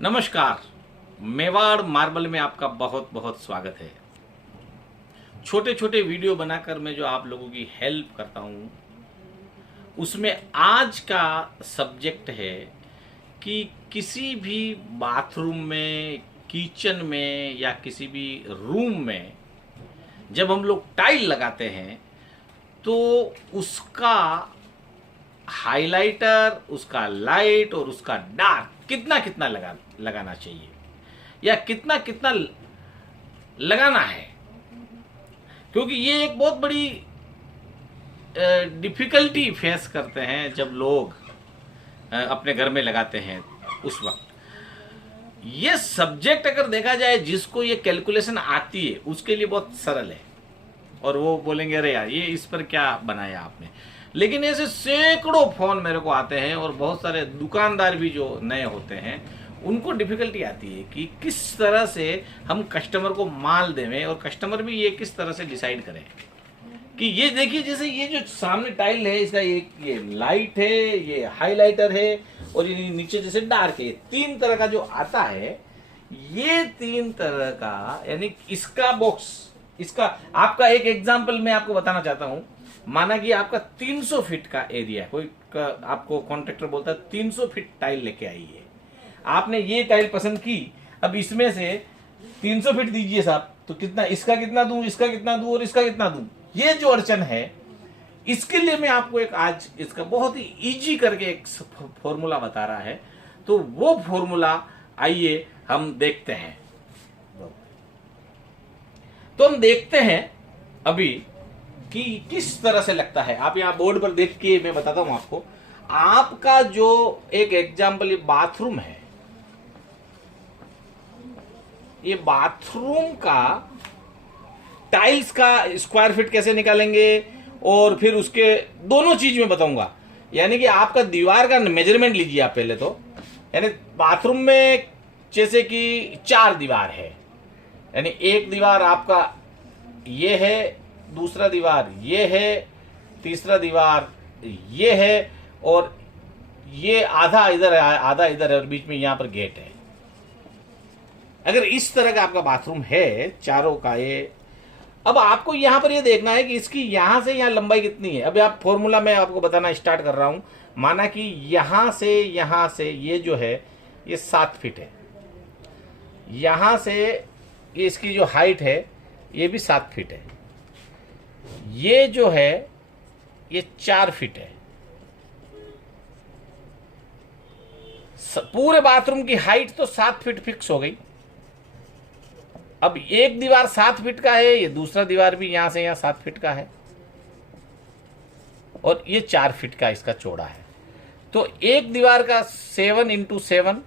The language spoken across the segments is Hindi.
नमस्कार। मेवाड़ मार्बल में आपका बहुत बहुत स्वागत है। छोटे छोटे वीडियो बनाकर मैं जो आप लोगों की हेल्प करता हूँ उसमें आज का सब्जेक्ट है कि किसी भी बाथरूम में, किचन में या किसी भी रूम में जब हम लोग टाइल लगाते हैं तो उसका हाइलाइटर, उसका लाइट और उसका डार्क कितना कितना लगाना चाहिए या कितना कितना लगाना है, क्योंकि ये एक बहुत बड़ी डिफिकल्टी फेस करते हैं जब लोग अपने घर में लगाते हैं। उस वक्त ये सब्जेक्ट अगर देखा जाए, जिसको ये कैलकुलेशन आती है उसके लिए बहुत सरल है और वो बोलेंगे अरे यार ये इस पर क्या बनाया आपने। लेकिन ऐसे सैकड़ों फोन मेरे को आते हैं और बहुत सारे दुकानदार भी जो नए होते हैं उनको डिफिकल्टी आती है कि किस तरह से हम कस्टमर को माल देवें और कस्टमर भी ये किस तरह से डिसाइड करें कि ये देखिए, जैसे ये जो सामने टाइल है इसका ये लाइट है, ये हाइलाइटर है और ये नीचे जैसे डार्क है। तीन तरह का जो आता है, ये तीन तरह का, यानी इसका बॉक्स, इसका आपका एक एग्जांपल मैं आपको बताना चाहता हूं। माना कि आपका 300 फीट का एरिया है, कोई आपको कॉन्ट्रैक्टर बोलता है 300 फीट टाइल लेके आई है, आपने ये टाइल पसंद की, अब इसमें से 300 फीट दीजिए साहब, तो कितना, इसका कितना दूं, इसका कितना दूं और इसका कितना दूं। ये जो अड़चन है, इसके लिए मैं आपको एक आज इसका बहुत ही इजी करके एक फॉर्मूला बता रहा है। तो वो फॉर्मूला आइए हम देखते हैं। तो हम देखते हैं अभी कि किस तरह से लगता है। आप यहां बोर्ड पर देख के मैं बताता हूं आपको। आपका जो एक एग्जांपल, ये बाथरूम है, ये बाथरूम का टाइल्स का स्क्वायर फीट कैसे निकालेंगे और फिर उसके दोनों चीज में बताऊंगा। यानी कि आपका दीवार का मेजरमेंट लीजिए आप पहले तो। यानी बाथरूम में जैसे कि 4 दीवार है, यानी एक दीवार आपका ये है, दूसरा दीवार ये है, तीसरा दीवार ये है और ये आधा इधर है, आधा इधर है और बीच में यहां पर गेट है। अगर इस तरह का आपका बाथरूम है चारों का ये, अब आपको यहां पर ये देखना है कि इसकी यहां से यहां लंबाई कितनी है। अभी आप फॉर्मूला मैं आपको बताना स्टार्ट कर रहा हूं। माना कि यहां से ये जो है ये 7 फीट है, यहां से ये इसकी जो हाइट है ये भी 7 फीट है, ये जो है ये 4 फीट है। पूरे बाथरूम की हाइट तो 7 फीट फिक्स हो गई। अब एक दीवार 7 फीट का है, ये दूसरा दीवार भी यहां से यहां 7 फीट का है और ये 4 फीट का इसका चौड़ा है। तो एक दीवार का 7 इंटू 7,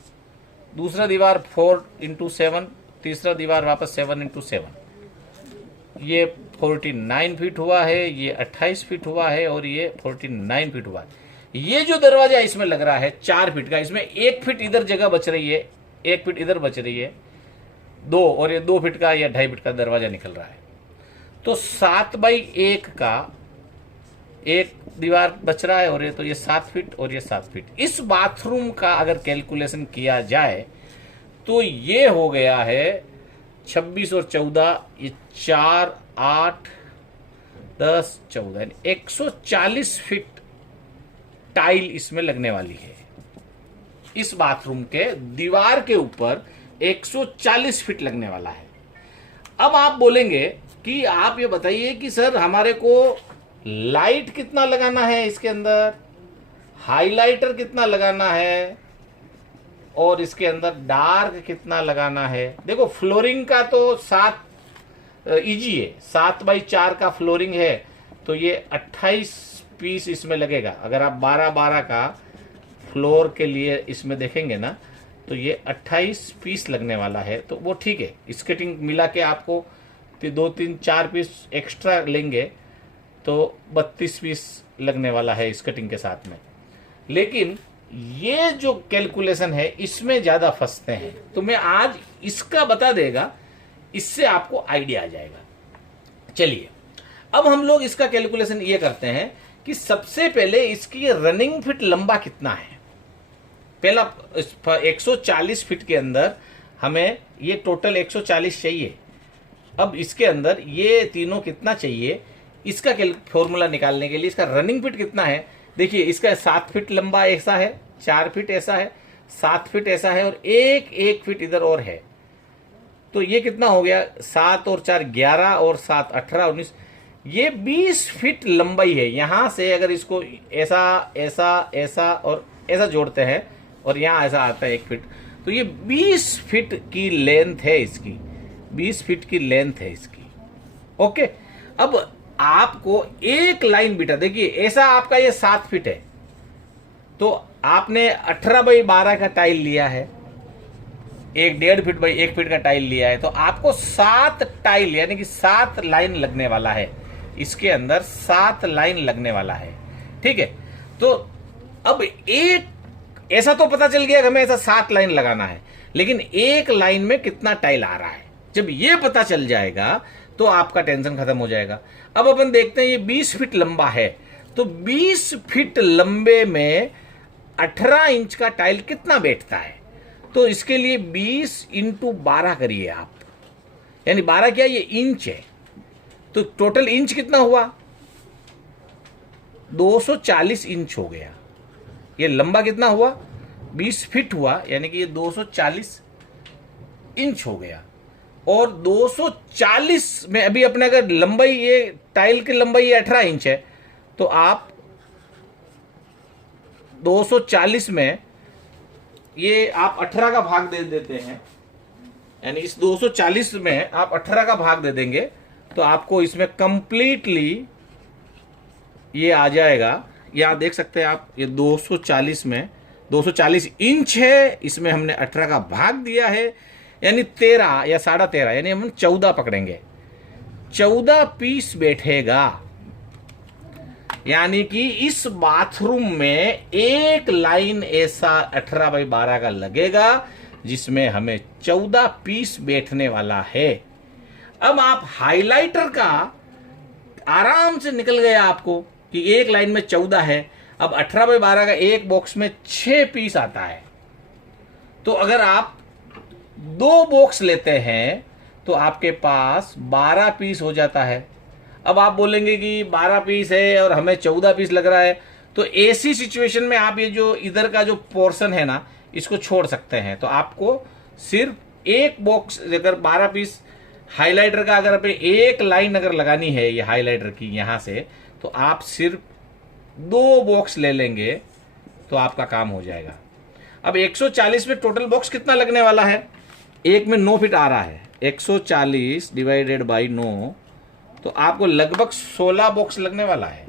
दूसरा दीवार 4 इंटू 7, तीसरा दीवार वापस 7 इंटू 7, ये 49 फीट हुआ है, ये 28 फीट हुआ है और ये 49 फीट हुआ है। ये जो दरवाजा इसमें लग रहा है 4 फीट का, इसमें 1 फीट इधर जगह बच रही है, 1 फीट इधर बच रही है, 2 और ये 2 फीट का या 2.5 फीट का दरवाजा निकल रहा है। तो 7/1 का एक दीवार बच रहा है और ये, तो ये 7 फीट और ये 7 फीट। इस बाथरूम का अगर कैलकुलेशन किया जाए तो ये हो गया है 26 और 14, ये 4, 8, 10, 14, 140 फीट टाइल इसमें लगने वाली है। इस बाथरूम के दीवार के ऊपर 140 फीट लगने वाला है। अब आप बोलेंगे कि आप ये बताइए कि सर हमारे को लाइट कितना लगाना है, इसके अंदर हाइलाइटर कितना लगाना है और इसके अंदर डार्क कितना लगाना है। देखो फ्लोरिंग का तो 7 इजी है, 7/4 का फ्लोरिंग है तो ये 28 पीस इसमें लगेगा। अगर आप 12/12 का फ्लोर के लिए इसमें देखेंगे ना तो ये 28 पीस लगने वाला है, तो वो ठीक है। स्केटिंग मिला के आपको 2, 3, 4 पीस एक्स्ट्रा लेंगे तो 32 पीस लगने वाला है स्केटिंग के साथ में। लेकिन ये जो कैलकुलेशन है इसमें ज़्यादा फंसते हैं, तो मैं आज इसका बता देगा, इससे आपको आइडिया आ जाएगा। चलिए अब हम लोग इसका कैलकुलेशन ये करते हैं कि सबसे पहले इसकी रनिंग फिट लंबा कितना है। पहला 140 फीट के अंदर हमें ये टोटल 140 चाहिए। अब इसके अंदर ये तीनों कितना चाहिए, इसका फॉर्मूला निकालने के लिए इसका रनिंग फीट कितना है। देखिए इसका 7 फीट लंबा ऐसा है, 4 फीट ऐसा है, 7 फीट ऐसा है और एक फीट इधर और है। तो ये कितना हो गया, 7 और 4 11 और 7 18 19, ये 20 फीट लंबाई है। यहां से अगर इसको ऐसा ऐसा ऐसा और ऐसा जोड़ते हैं और यहां ऐसा आता है 1 फीट, तो ये 20 फीट की लेंथ है इसकी, 20 फीट की लेंथ है इसकी। ओके, अब आपको एक लाइन बिठा, देखिए ऐसा आपका ये 7 फीट है, तो आपने 18 बाई 12 का टाइल लिया है, एक 1.5 फीट बाई 1 फीट का टाइल लिया है, तो आपको 7 टाइल यानी कि 7 लाइन लगने वाला है। इसके अंदर 7 लाइन लगने वाला है, ठीक है। तो अब एक ऐसा तो पता चल गया कि हमें ऐसा 7 लाइन लगाना है, लेकिन एक लाइन में कितना टाइल आ रहा है, जब ये पता चल जाएगा तो आपका टेंशन खत्म हो जाएगा। अब अपन देखते हैं ये 20 फीट लंबा है, तो 20 फीट लंबे में 18 इंच का टाइल कितना बैठता है। तो इसके लिए 20 इंटू 12 करिए आप, यानी 12 क्या, ये इंच है, तो टोटल इंच कितना हुआ, 240 इंच हो गया। ये लंबा कितना हुआ, 20 फीट हुआ, यानी कि ये 240 इंच हो गया। और 240 में अभी अपने अगर लंबाई, ये टाइल की लंबाई 18 इंच है, तो आप 240 में ये आप 18 का भाग दे देते हैं, यानी इस 240 में आप 18 का भाग दे देंगे, तो आपको इसमें कंप्लीटली ये आ जाएगा। यहां देख सकते हैं आप, ये 240 में 240 इंच है, इसमें हमने 18 का भाग दिया है, यानी 13 या 13.5, यानी हम 14 पकड़ेंगे, 14 पीस बैठेगा। यानी कि इस बाथरूम में एक लाइन ऐसा 18 बाई 12 का लगेगा, जिसमें हमें 14 पीस बैठने वाला है। अब आप हाइलाइटर का आराम से निकल गया आपको कि एक लाइन में 14 है। अब 18 बाई 12 का एक बॉक्स में 6 पीस आता है, तो अगर आप 2 बॉक्स लेते हैं तो आपके पास 12 पीस हो जाता है। अब आप बोलेंगे कि 12 पीस है और हमें 14 पीस लग रहा है, तो ऐसी सिचुएशन में आप ये जो इधर का जो पोर्शन है ना, इसको छोड़ सकते हैं। तो आपको सिर्फ एक बॉक्स, अगर 12 पीस हाइलाइटर का अगर अपने एक लाइन अगर लगानी है ये हाइलाइटर की यहां से, तो आप सिर्फ 2 बॉक्स ले लेंगे तो आपका काम हो जाएगा। अब 140 में टोटल बॉक्स कितना लगने वाला है, एक में 9 फीट आ रहा है, 140 डिवाइडेड बाई 9, तो आपको लगभग 16 बॉक्स लगने वाला है।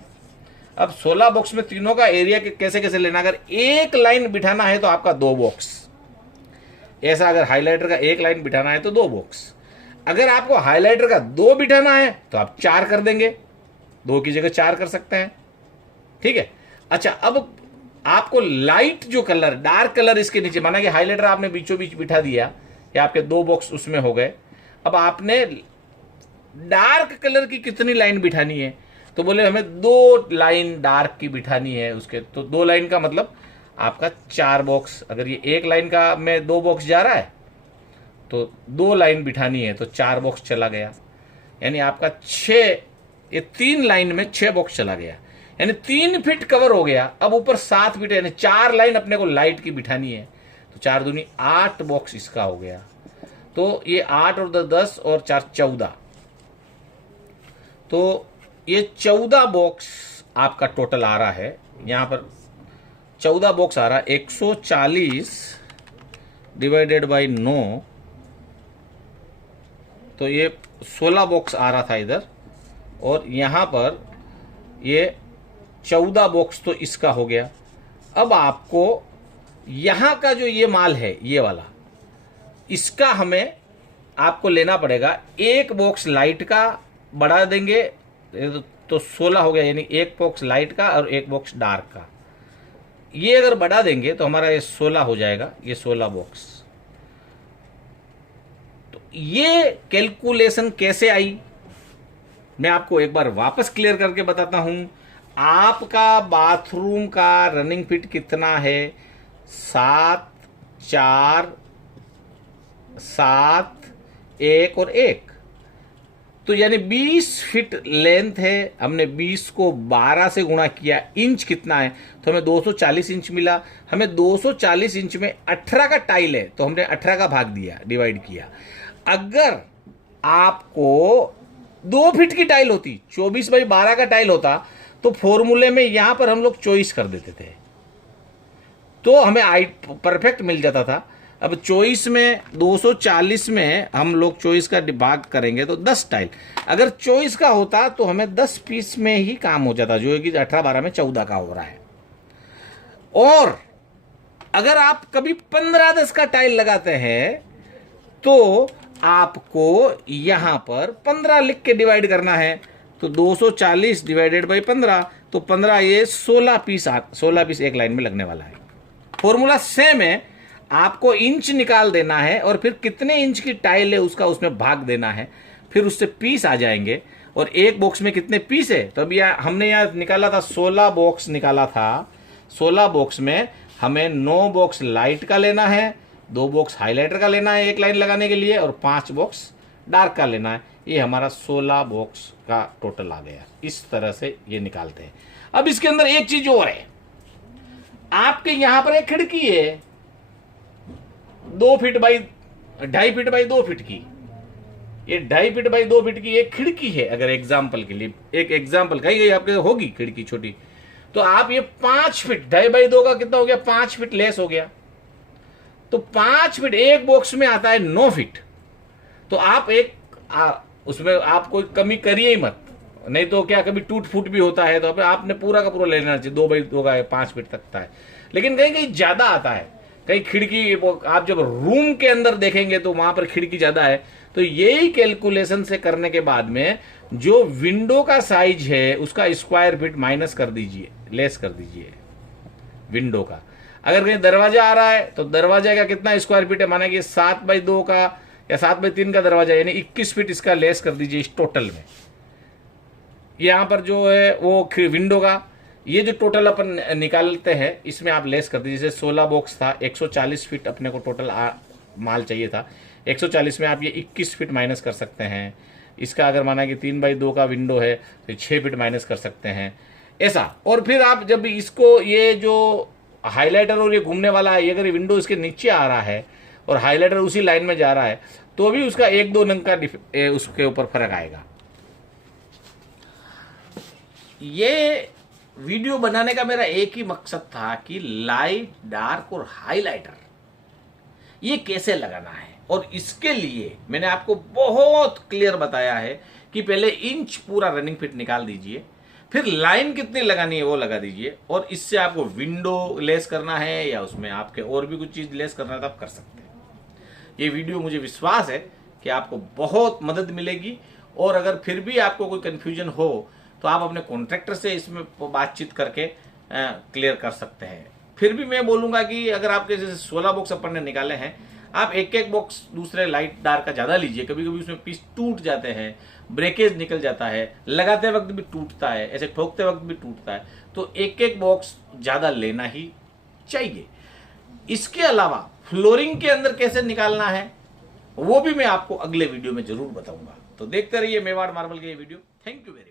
अब 16 बॉक्स में तीनों का एरिया कैसे कैसे लेना, अगर एक लाइन बिठाना है तो आपका 2 बॉक्स, ऐसा अगर हाइलाइटर का एक लाइन बिठाना है तो 2 बॉक्स, अगर आपको हाइलाइटर का 2 बिठाना है तो आप 4 कर देंगे, 2 की जगह 4 कर सकते हैं, ठीक है। अच्छा, अब आपको लाइट जो कलर, डार्क कलर इसके नीचे, माना कि हाइलाइटर आपने बीचों बीच बिठा दिया या आपके 2 बॉक्स उसमें हो गए, अब आपने डार्क कलर की कितनी लाइन बिठानी है, तो बोले हमें 2 लाइन डार्क की बिठानी है उसके, तो 2 लाइन का मतलब आपका 4 बॉक्स। अगर ये एक लाइन का में 2 बॉक्स जा रहा है तो 2 लाइन बिठानी है, तो 4 बॉक्स चला गया, यानी आपका 6, ये 3 लाइन में 6 बॉक्स चला गया, यानी 3 फीट कवर हो गया। अब ऊपर 7 फीट, यानी 4 लाइन अपने को लाइट की बिठानी है, तो 4 दूनी 8 बॉक्स इसका हो गया। तो ये 8 और 10 और 4 14, तो ये 14 बॉक्स आपका टोटल आ रहा है। यहां पर 14 बॉक्स आ रहा है, 140 डिवाइडेड बाई 9, तो ये 16 बॉक्स आ रहा था इधर, और यहां पर ये 14 बॉक्स तो इसका हो गया। अब आपको यहां का जो ये माल है, ये वाला, इसका हमें आपको लेना पड़ेगा। एक बॉक्स लाइट का बढ़ा देंगे तो 16 हो गया, यानी एक बॉक्स लाइट का और एक बॉक्स डार्क का, ये अगर बढ़ा देंगे तो हमारा ये 16 हो जाएगा, ये 16 बॉक्स। तो ये कैलकुलेशन कैसे आई, मैं आपको एक बार वापस क्लियर करके बताता हूं। आपका बाथरूम का रनिंग फीट कितना है, 7 4 7 1 और 1, तो यानी 20 फीट लेंथ है। हमने 20 को 12 से गुणा किया, इंच कितना है तो हमें 240 इंच मिला। हमें 240 इंच में 18 का टाइल है तो हमने 18 का भाग दिया, डिवाइड किया। अगर आपको 2 फीट की टाइल होती, 24 बाई 12 का टाइल होता, तो फॉर्मूले में यहां पर हम लोग चॉइस कर देते थे तो हमें आई परफेक्ट मिल जाता था। अब चॉइस में 240 में हम लोग चॉइस का भाग करेंगे तो 10 टाइल। अगर चॉइस का होता तो हमें 10 पीस में ही काम हो जाता, जो है कि 18 12 में 14 का हो रहा है। और अगर आप कभी 15 10 का टाइल लगाते हैं तो आपको यहां पर 15 लिख के डिवाइड करना है, तो 240 डिवाइडेड बाई 15, तो 15 ये 16 पीस एक लाइन में लगने वाला है। फॉर्मूला सेम है, आपको इंच निकाल देना है और फिर कितने इंच की टाइल है उसका उसमें भाग देना है, फिर उससे पीस आ जाएंगे। और एक बॉक्स में कितने पीस है, तो अभी हमने यहाँ निकाला था 16 बॉक्स निकाला था। 16 बॉक्स में हमें 9 बॉक्स लाइट का लेना है, 2 बॉक्स हाईलाइटर का लेना है एक लाइन लगाने के लिए, और 5 बॉक्स डार्क का लेना है। ये हमारा 16 बॉक्स का टोटल आ गया। इस तरह से ये निकालते हैं। अब इसके अंदर एक चीज और है, आपके यहां पर एक खिड़की है 2 feet by 2.5 feet by 2 feet की, ये 2.5 फीट बाई 2 फीट की एक खिड़की है। अगर एग्जाम्पल के लिए, एक एग्जाम्पल कहीं आपके होगी खिड़की छोटी, तो आप ये 5 फीट 2.5 बाई 2 का कितना हो गया, 5 फीट लेस हो गया। तो 5 फीट एक बॉक्स में आता है 9 फीट, तो आप उसमें आप कोई कमी करिए ही मत, नहीं तो क्या कभी टूट फूट भी होता है, तो आपने पूरा का पूरा लेना चाहिए। 2 बाई 2 का 5 फीट तक का है, लेकिन कहीं कहीं ज्यादा आता है, कहीं खिड़की आप जब रूम के अंदर देखेंगे तो वहां पर खिड़की ज्यादा है। तो यही कैलकुलेशन से करने के बाद में जो विंडो का साइज है उसका स्क्वायर फीट माइनस कर दीजिए, लेस कर दीजिए विंडो का। अगर कहीं दरवाजा आ रहा है तो दरवाजे का कितना स्क्वायर फीट है, माना कि 7 बाई 2 का या 7 बाई 3 का दरवाजा, यानी 21 फीट इसका लेस कर दीजिए इस टोटल में। यहां पर जो है वो विंडो का ये जो टोटल अपन निकालते हैं इसमें आप लेस कर दीजिए। जैसे 16 बॉक्स था, 140 फीट अपने को टोटल माल चाहिए था, 140 में आप ये 21 फीट माइनस कर सकते हैं। इसका अगर माना कि 3 बाई 2 का विंडो है तो 6 फीट माइनस कर सकते हैं, ऐसा। और फिर आप जब इसको ये जो हाईलाइटर और ये घूमने वाला है, ये अगर विंडो इसके नीचे आ रहा है और हाईलाइटर उसी लाइन में जा रहा है तो भी उसका 1-2 नंग का उसके ऊपर फर्क आएगा। ये वीडियो बनाने का मेरा एक ही मकसद था कि लाइट, डार्क और हाईलाइटर ये कैसे लगाना है, और इसके लिए मैंने आपको बहुत क्लियर बताया है कि पहले इंच पूरा रनिंग फिट निकाल दीजिए, फिर लाइन कितनी लगानी है वो लगा दीजिए, और इससे आपको विंडो लेस करना है या उसमें आपके और भी कुछ चीज लेस करना है तो आप कर सकते हैं। ये वीडियो मुझे विश्वास है कि आपको बहुत मदद मिलेगी, और अगर फिर भी आपको कोई कंफ्यूजन हो तो आप अपने कॉन्ट्रैक्टर से इसमें बातचीत करके क्लियर कर सकते हैं। फिर भी मैं बोलूंगा कि अगर आपके जैसे 16 बॉक्स अपन ने निकाले हैं, आप एक एक बॉक्स दूसरे लाइट डार्क का ज्यादा लीजिए। कभी कभी उसमें पीस टूट जाते हैं, ब्रेकेज निकल जाता है, लगाते वक्त भी टूटता है, ऐसे ठोकते वक्त भी टूटता है, तो एक एक बॉक्स ज्यादा लेना ही चाहिए। इसके अलावा फ्लोरिंग के अंदर कैसे निकालना है वो भी मैं आपको अगले वीडियो में जरूर बताऊंगा। तो देखते रहिए मेवाड़ मार्बल के ये video. Thank you very much.